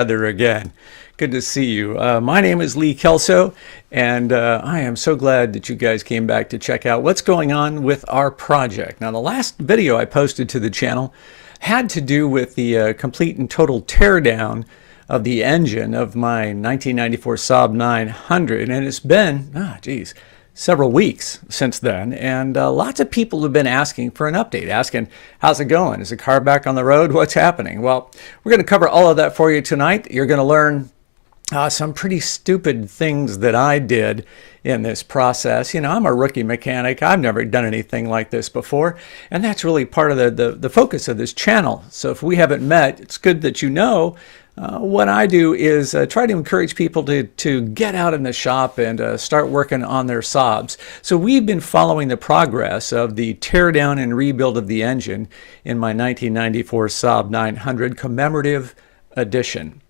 Together again. Good to see you. My name is Lee Kelso, and I am so glad that you guys came back to check out what's going on with our project. Now, the last video I posted to the channel had to do with the complete and total teardown of the engine of my 1994 Saab 900, and it's been, several weeks since then, and lots of people have been asking for an update, asking, how's it going? Is the car back on the road? What's happening? Well, we're going to cover all of that for you tonight. You're going to learn some pretty stupid things that I did in this process. You know, I'm a rookie mechanic. I've never done anything like this before, and that's really part of the focus of this channel. So if we haven't met, it's good that you know what I do is try to encourage people to get out in the shop and start working on their Saabs. So we've been following the progress of the teardown and rebuild of the engine in my 1994 Saab 900 commemorative edition.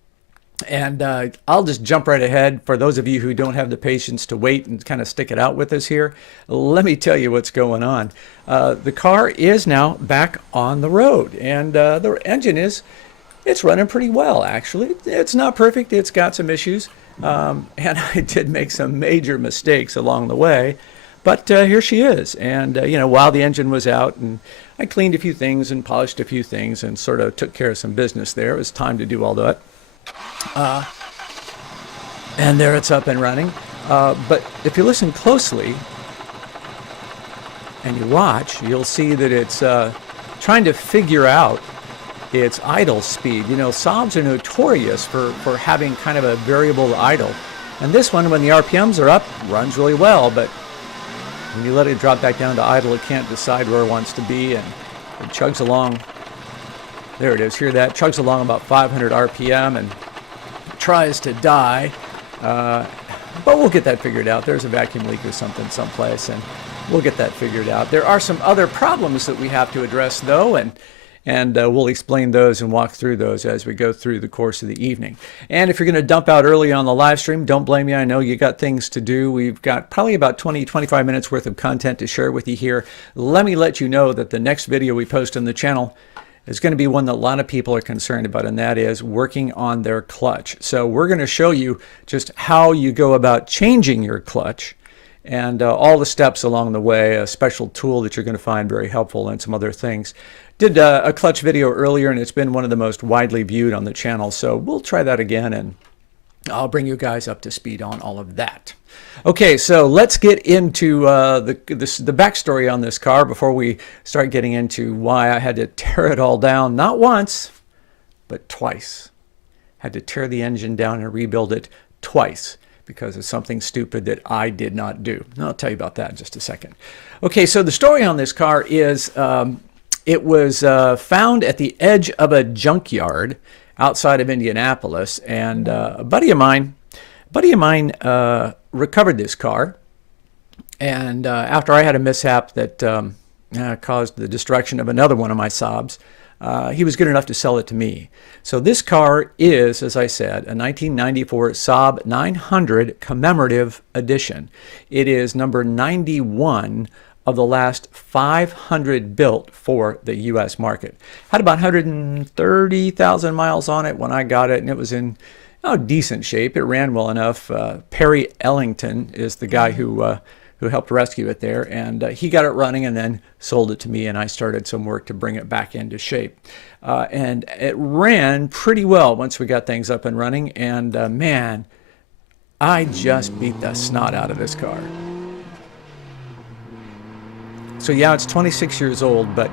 And I'll just jump right ahead. For those of you who don't have the patience to wait and kind of stick it out with us here, let me tell you what's going on. The car is now back on the road, and the engine it's running pretty well, actually. It's not perfect. It's got some issues, and I did make some major mistakes along the way, but here she is. And you know, while the engine was out, and I cleaned a few things and polished a few things and sort of took care of some business there. It was time to do all that. And there it's up and running. But if you listen closely and you watch, you'll see that it's trying to figure out its idle speed. You know, Saabs are notorious for having kind of a variable idle. And this one, when the RPMs are up, runs really well, but when you let it drop back down to idle, it can't decide where it wants to be, and it chugs along. There it is. Hear that? Chugs along about 500 RPM and tries to die. But we'll get that figured out. There's a vacuum leak or something someplace, and we'll get that figured out. There are some other problems that we have to address, though, and we'll explain those and walk through those as we go through the course of the evening. And if you're going to dump out early on the live stream, don't blame me. I know you got things to do. We've got probably about 20-25 minutes worth of content to share with you here. Let me let you know that the next video we post on the channel is going to be one that a lot of people are concerned about, and that is working on their clutch. So we're going to show you just how you go about changing your clutch and all the steps along the way, a special tool that you're going to find very helpful, and some other things. Did a clutch video earlier, and it's been one of the most widely viewed on the channel, so we'll try that again, and I'll bring you guys up to speed on all of that. Okay, so let's get into the backstory on this car before we start getting into why I had to tear it all down, not once, but twice. Had to tear the engine down and rebuild it twice because of something stupid that I did not do. And I'll tell you about that in just a second. Okay, so the story on this car is it was found at the edge of a junkyard outside of Indianapolis, and a buddy of mine recovered this car, and after I had a mishap that caused the destruction of another one of my Saabs, he was good enough to sell it to me. So this car is, as I said, a 1994 Saab 900 commemorative edition. It is number 91 of the last 500 built for the U.S. market. Had about 130,000 miles on it when I got it, and it was in decent shape. It ran well enough. Perry Ellington is the guy who helped rescue it there, and he got it running and then sold it to me, and I started some work to bring it back into shape. And it ran pretty well once we got things up and running, and man, I just beat the snot out of this car. So yeah, it's 26 years old, but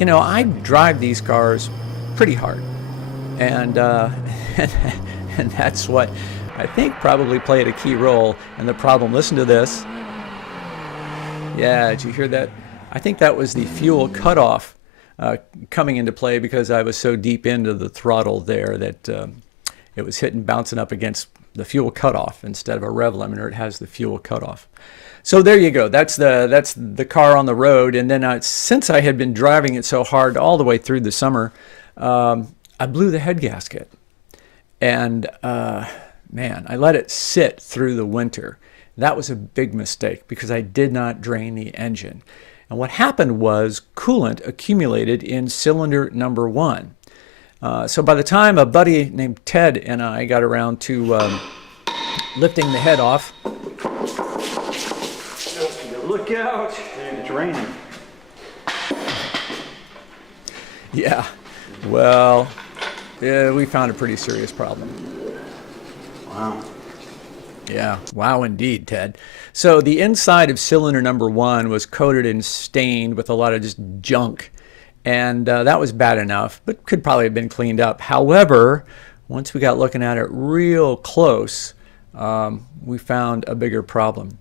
you know, I drive these cars pretty hard, and and that's what I think probably played a key role in the problem. Listen to this. Yeah, did you hear that? I think that was the fuel cutoff coming into play because I was so deep into the throttle there that it was hitting, bouncing up against the fuel cutoff instead of a rev limiter. It has the fuel cutoff. So there you go. That's the car on the road. And then since I had been driving it so hard all the way through the summer, I blew the head gasket. And man, I let it sit through the winter. That was a big mistake because I did not drain the engine. And what happened was coolant accumulated in cylinder number 1. So by the time a buddy named Ted and I got around to lifting the head off, look out! It's raining. yeah, well, yeah, we found a pretty serious problem. Wow. Yeah, wow indeed, Ted. So the inside of cylinder number 1 was coated and stained with a lot of just junk. And that was bad enough, but could probably have been cleaned up. However, once we got looking at it real close, we found a bigger problem.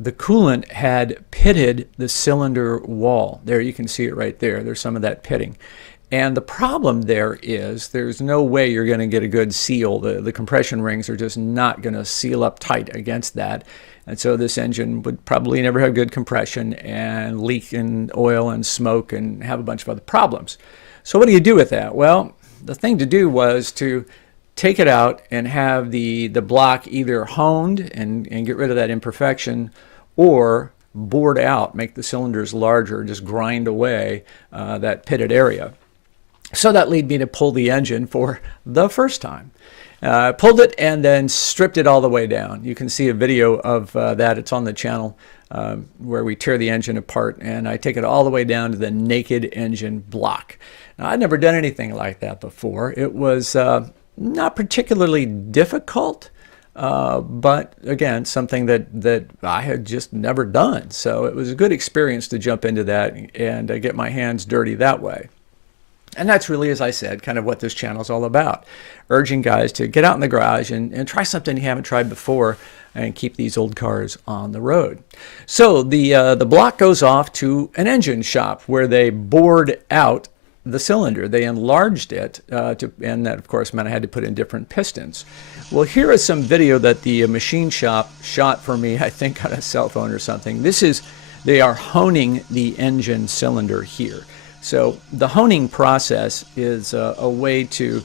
The coolant had pitted the cylinder wall. There, you can see it right there. There's some of that pitting. And the problem there is there's no way you're going to get a good seal. The compression rings are just not going to seal up tight against that. And so this engine would probably never have good compression and leak in oil and smoke and have a bunch of other problems. So what do you do with that? Well, the thing to do was to take it out and have the block either honed and get rid of that imperfection, or bored out, make the cylinders larger, just grind away that pitted area. So that led me to pull the engine for the first time. Pulled it and then stripped it all the way down. You can see a video of that. It's on the channel where we tear the engine apart, and I take it all the way down to the naked engine block. Now, I'd never done anything like that before. It was not particularly difficult, but again, something that I had just never done. So it was a good experience to jump into that and get my hands dirty that way. And that's really, as I said, kind of what this channel is all about. Urging guys to get out in the garage and try something you haven't tried before and keep these old cars on the road. So the block goes off to an engine shop where they bored out the cylinder. They enlarged it, and that, of course, meant I had to put in different pistons. Well, here is some video that the machine shop shot for me, I think on a cell phone or something. They are honing the engine cylinder here. So the honing process is a way to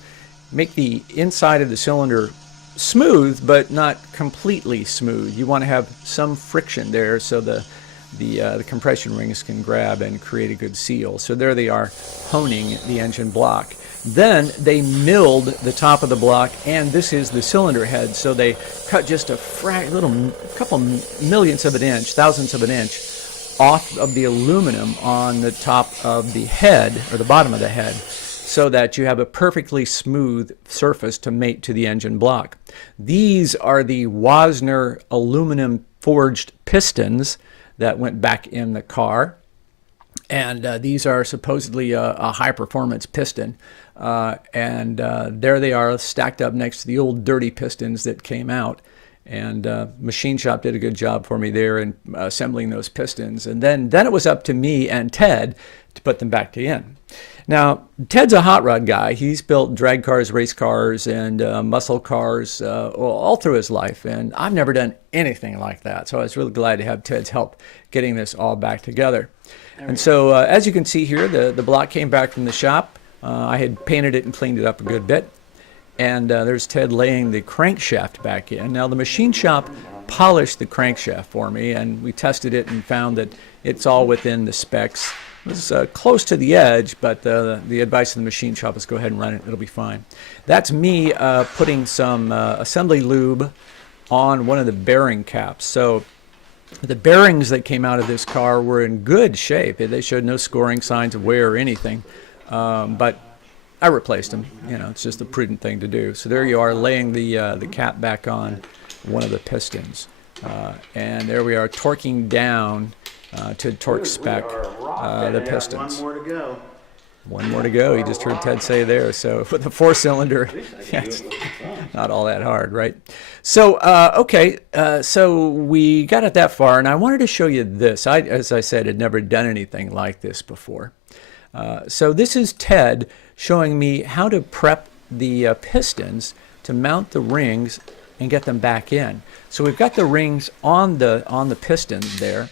make the inside of the cylinder smooth, but not completely smooth. You want to have some friction there so the compression rings can grab and create a good seal. So there they are, honing the engine block. Then they milled the top of the block, and this is the cylinder head. So they cut just a couple millionths of an inch, thousandths of an inch, off of the aluminum on the top of the head, or the bottom of the head, so that you have a perfectly smooth surface to mate to the engine block. These are the Wasner aluminum forged pistons that went back in the car, and these are supposedly a high performance piston, and there they are stacked up next to the old dirty pistons that came out. And machine shop did a good job for me there in assembling those pistons. And then it was up to me and Ted to put them back in. Now, Ted's a hot rod guy. He's built drag cars, race cars, and muscle cars all through his life. And I've never done anything like that. So I was really glad to have Ted's help getting this all back together. And so as you can see here, the block came back from the shop. I had painted it and cleaned it up a good bit. And there's Ted laying the crankshaft back in. Now, the machine shop polished the crankshaft for me, and we tested it and found that it's all within the specs. It was close to the edge, but the advice of the machine shop is go ahead and run it. It'll be fine. That's me putting some assembly lube on one of the bearing caps. So the bearings that came out of this car were in good shape. They showed no scoring signs of wear or anything, but I replaced them. You know, it's just a prudent thing to do. So there you are, laying the cap back on one of the pistons, and there we are, torquing down to torque spec the pistons. One more to go. One more to go. You just heard Ted say there. So with the 4-cylinder, it's not all that hard, right? So okay, so we got it that far, and I wanted to show you this. As I said, had never done anything like this before. So this is Ted showing me how to prep the pistons to mount the rings and get them back in. So we've got the rings on the piston there,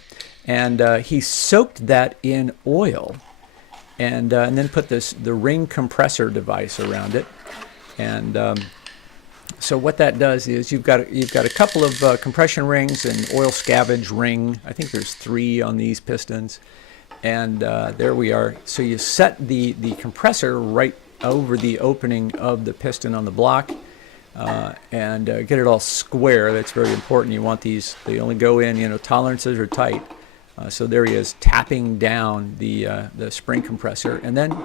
and he soaked that in oil, and then put the ring compressor device around it. And so what that does is you've got a couple of compression rings and oil scavenge ring. I think there's 3 on these pistons. And there we are. So you set the compressor right over the opening of the piston on the block and get it all square. That's very important. You want these, they only go in, you know, tolerances are tight. So there he is tapping down the spring compressor, and then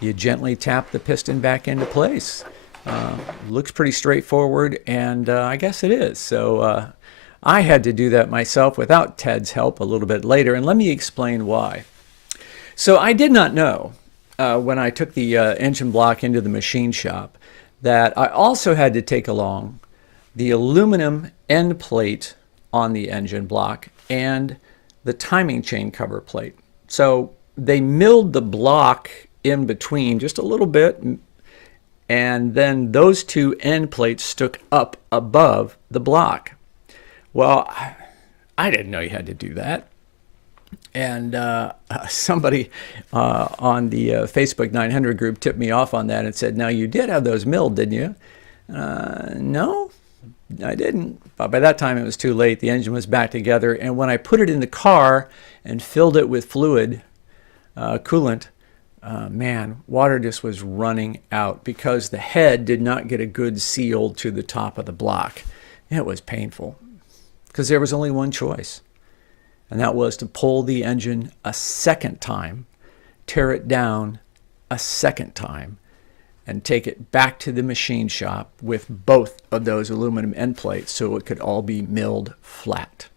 you gently tap the piston back into place. Looks pretty straightforward, and I guess it is. So I had to do that myself without Ted's help a little bit later, and let me explain why. So I did not know when I took the engine block into the machine shop that I also had to take along the aluminum end plate on the engine block and the timing chain cover plate. So they milled the block in between just a little bit, and then those two end plates stuck up above the block. Well, I didn't know you had to do that. And somebody on the Facebook 900 group tipped me off on that and said, now you did have those milled, didn't you? No, I didn't. But by that time it was too late. The engine was back together. And when I put it in the car and filled it with fluid, coolant, man, water just was running out because the head did not get a good seal to the top of the block. It was painful because there was only one choice, and that was to pull the engine a second time, tear it down a second time, and take it back to the machine shop with both of those aluminum end plates so it could all be milled flat.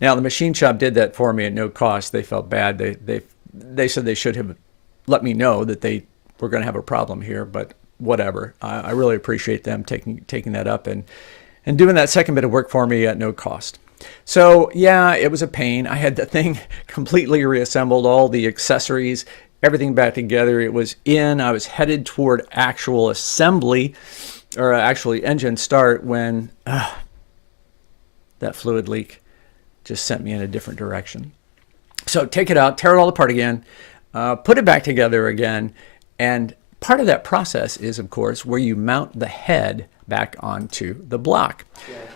Now, the machine shop did that for me at no cost. They felt bad. They said they should have let me know that they were going to have a problem here, but whatever. I really appreciate them taking that up and doing that second bit of work for me at no cost. So yeah, it was a pain. I had the thing completely reassembled, all the accessories, everything back together. It was in. I was headed toward actual assembly, or actually engine start, when that fluid leak just sent me in a different direction. So take it out, tear it all apart again, put it back together again, and part of that process is, of course, where you mount the head back onto the block.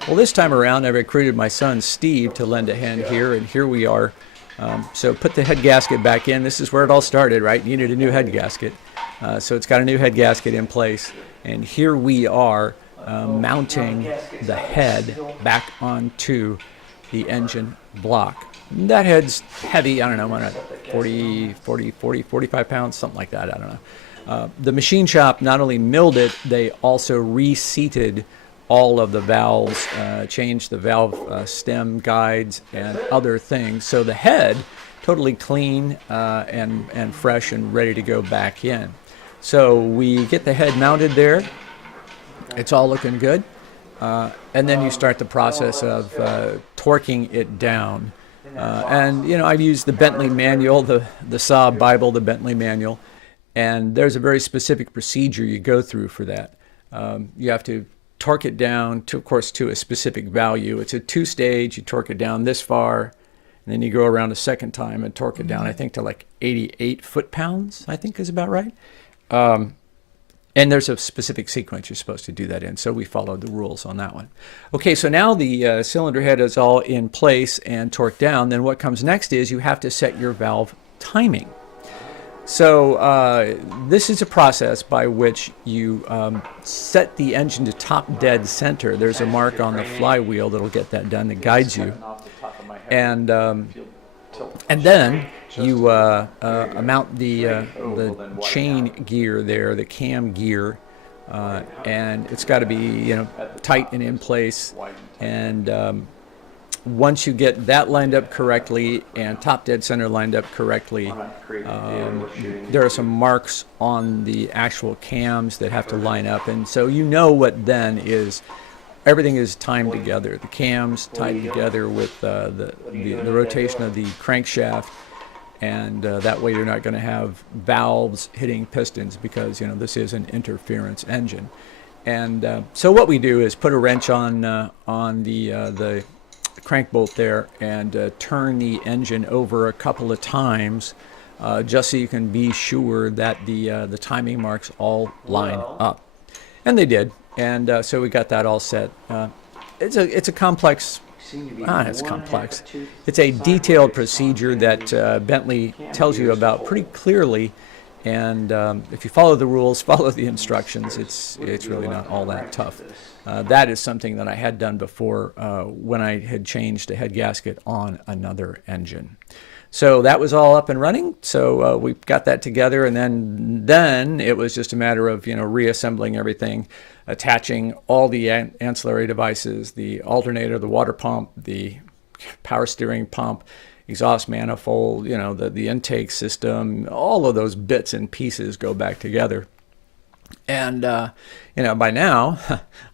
Well, this time around, I recruited my son Steve to lend a hand here, and here we are. So put the head gasket back in. This is where it all started, right? You needed a new head gasket. So it's got a new head gasket in place, and here we are mounting the head back onto the engine block. That head's heavy, I don't know, 45 pounds, something like that, I don't know. The machine shop not only milled it, they also reseated all of the valves, changed the valve stem guides and other things. So the head, totally clean and fresh and ready to go back in. So we get the head mounted there. It's all looking good. And then you start the process of torquing it down. And, you know, I've used the Bentley manual, the SAAB Bible, the Bentley manual. And there's a very specific procedure you go through for that. You have to torque it down, to, of course, to a specific value. It's a two-stage. You torque it down this far, and then you go around a second time and torque it down, I think, to like 88 foot-pounds, I think is about right. And there's a specific sequence you're supposed to do that in, so we followed the rules on that one. Okay, so now the cylinder head is all in place and torqued down. Then what comes next is you have to set your valve timing. So this is a process by which you set the engine to top dead center. There's a mark on the flywheel that'll get that done, that guides you. And then you mount the chain gear there, the cam gear, and it's got to be, you know, tight and in place. And once you get that lined up correctly and top dead center lined up correctly, there are some marks on the actual cams that have to line up, and so you know what then is everything is timed together. The cams tied together with the rotation of the crankshaft, and that way you're not going to have valves hitting pistons, because, you know, this is an interference engine. And so what we do is put a wrench on the crank bolt there and turn the engine over a couple of times, just so you can be sure that the timing marks all line up. And they did, and so we got that all set. It's a complex It's complex. It's a detailed procedure that Bentley tells you about pretty clearly, and if you follow the rules, follow the instructions, it's really not all that tough. That is something that I had done before when I had changed a head gasket on another engine. So that was all up and running. So we got that together, and then it was just a matter of reassembling everything, attaching all the ancillary devices, the alternator, the water pump, the power steering pump, exhaust manifold, the intake system. All of those bits and pieces go back together. And, by now,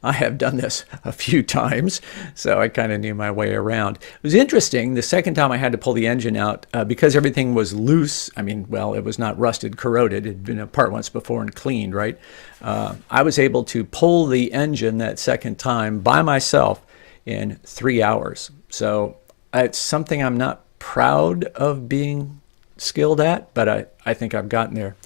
I have done this a few times, so I kind of knew my way around. It was interesting, the second time I had to pull the engine out, because everything was loose. I mean, well, it was not rusted, corroded. It had been apart once before and cleaned, right? I was able to pull the engine that second time by myself in 3 hours. So it's something I'm not proud of being skilled at, but I think I've gotten there.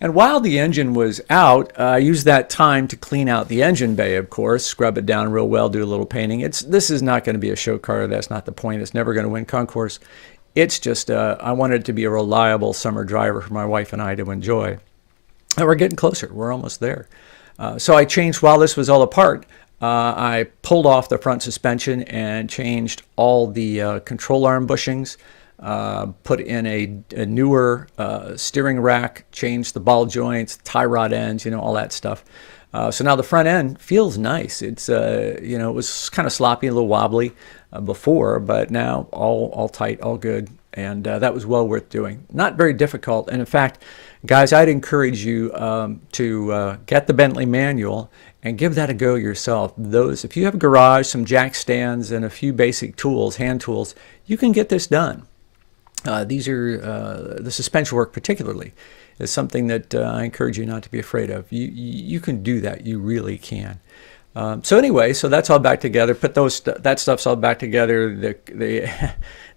And while the engine was out, I used that time to clean out the engine bay, of course, scrub it down real well, do a little painting. This is not going to be a show car. That's not the point. It's never going to win concourse. It's just I wanted it to be a reliable summer driver for my wife and I to enjoy. And we're getting closer. We're almost there. So I changed, while this was all apart, I pulled off the front suspension and changed all the control arm bushings. Put in a newer steering rack, changed the ball joints, tie rod ends, all that stuff. So now the front end feels nice. It's it was kind of sloppy, a little wobbly before, but now all tight, all good, and that was well worth doing. Not very difficult, and in fact, guys, I'd encourage you to get the Bentley manual and give that a go yourself. If you have a garage, some jack stands, and a few basic tools, hand tools, you can get this done. These are the suspension work particularly is something that I encourage you not to be afraid of. You can do that. You really can. So anyway, so that's all back together. Put that stuff's all back together. The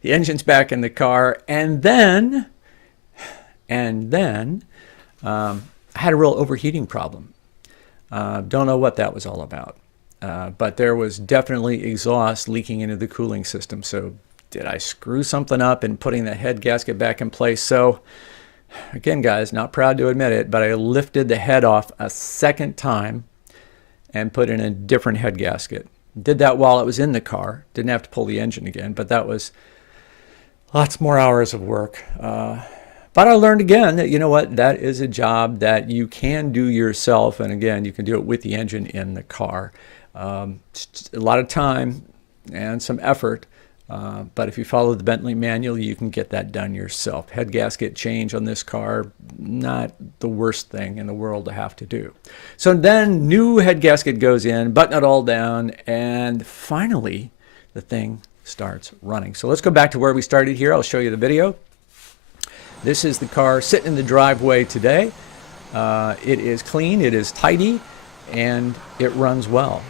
engine's back in the car, and then I had a real overheating problem. Don't know what that was all about, but there was definitely exhaust leaking into the cooling system. So did I screw something up in putting the head gasket back in place? So again, guys, not proud to admit it, but I lifted the head off a second time and put in a different head gasket. Did that while it was in the car. Didn't have to pull the engine again, but that was lots more hours of work. But I learned again that, that is a job that you can do yourself. And again, you can do it with the engine in the car. It's a lot of time and some effort. But if you follow the Bentley manual, you can get that done yourself. Head gasket change on this car, not the worst thing in the world to have to do. So then new head gasket goes in, button it all down, and finally the thing starts running. So let's go back to where we started here. I'll show you the video. This is the car sitting in the driveway today. It is clean, it is tidy, and it runs well.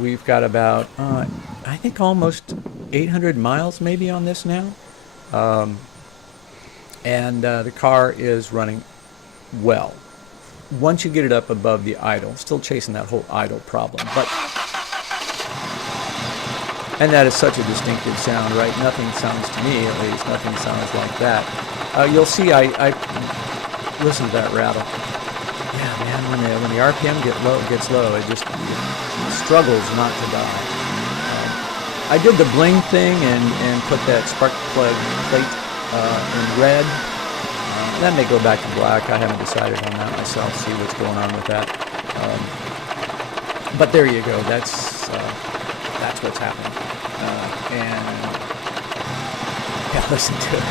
We've got about, I think almost 800 miles maybe on this now. And the car is running well. Once you get it up above the idle, still chasing that whole idle problem. And that is such a distinctive sound, right? Nothing sounds, to me at least, nothing sounds like that. You'll see I listen to that rattle. Yeah, man, when the RPM gets low, it just struggles not to die. I did the bling thing and put that spark plug plate in red. That may go back to black. I haven't decided on that myself. See what's going on with that. But there you go. That's what's happening. And yeah, listen to it.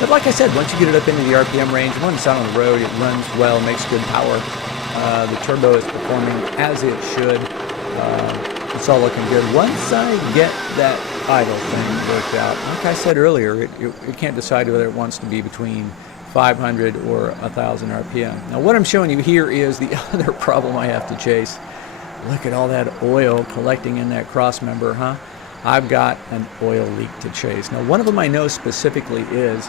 But like I said, once you get it up into the RPM range, once it's out on the road, it runs well, makes good power. The turbo is performing as it should. It's all looking good. Once I get that idle thing worked out, like I said earlier, it can't decide whether it wants to be between 500 or 1,000 RPM. Now what I'm showing you here is the other problem I have to chase. Look at all that oil collecting in that cross member, huh? I've got an oil leak to chase. Now one of them I know specifically is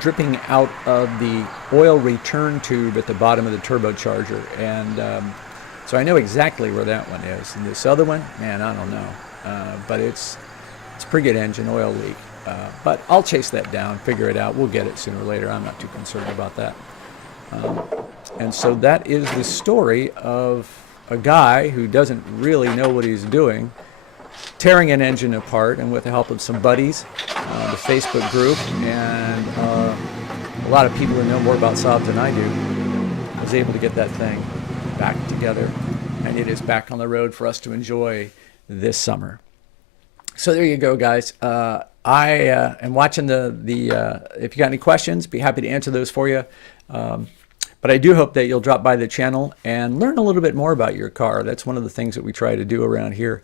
dripping out of the oil return tube at the bottom of the turbocharger, and so I know exactly where that one is. And this other one, man, I don't know. but it's a pretty good engine oil leak. But I'll chase that down, figure it out. We'll get it sooner or later. I'm not too concerned about that. And so that is the story of a guy who doesn't really know what he's doing, tearing an engine apart, and with the help of some buddies, the Facebook group, and a lot of people who know more about Saabs than I do, was able to get that thing back together, and it is back on the road for us to enjoy this summer. So there you go, guys. I am watching if you got any questions, be happy to answer those for you. But I do hope that you'll drop by the channel and learn a little bit more about your car. That's one of the things that we try to do around here,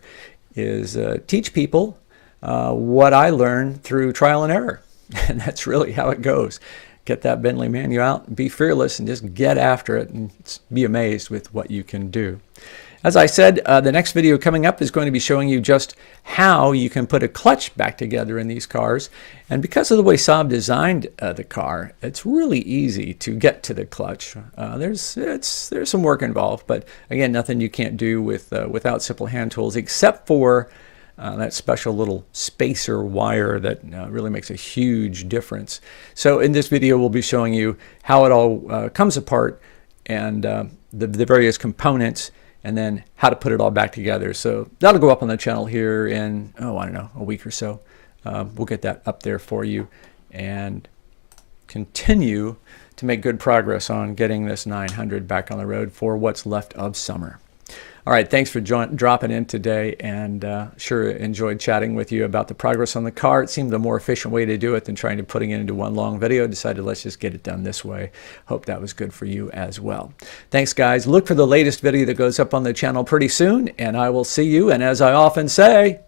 is teach people what I learned through trial and error. And that's really how it goes. Get that Bentley manual out, be fearless, and just get after it and be amazed with what you can do. As I said, the next video coming up is going to be showing you just how you can put a clutch back together in these cars. And because of the way Saab designed the car, it's really easy to get to the clutch. There's some work involved, but again, nothing you can't do without simple hand tools, except for that special little spacer wire that really makes a huge difference. So in this video, we'll be showing you how it all comes apart, and the various components, and then how to put it all back together. So that'll go up on the channel here in, I don't know, a week or so. We'll get that up there for you and continue to make good progress on getting this 900 back on the road for what's left of summer. All right, thanks for dropping in today, and sure enjoyed chatting with you about the progress on the car. It seemed a more efficient way to do it than trying to putting it into one long video. Decided let's just get it done this way. Hope that was good for you as well. Thanks, guys. Look for the latest video that goes up on the channel pretty soon, and I will see you. And as I often say,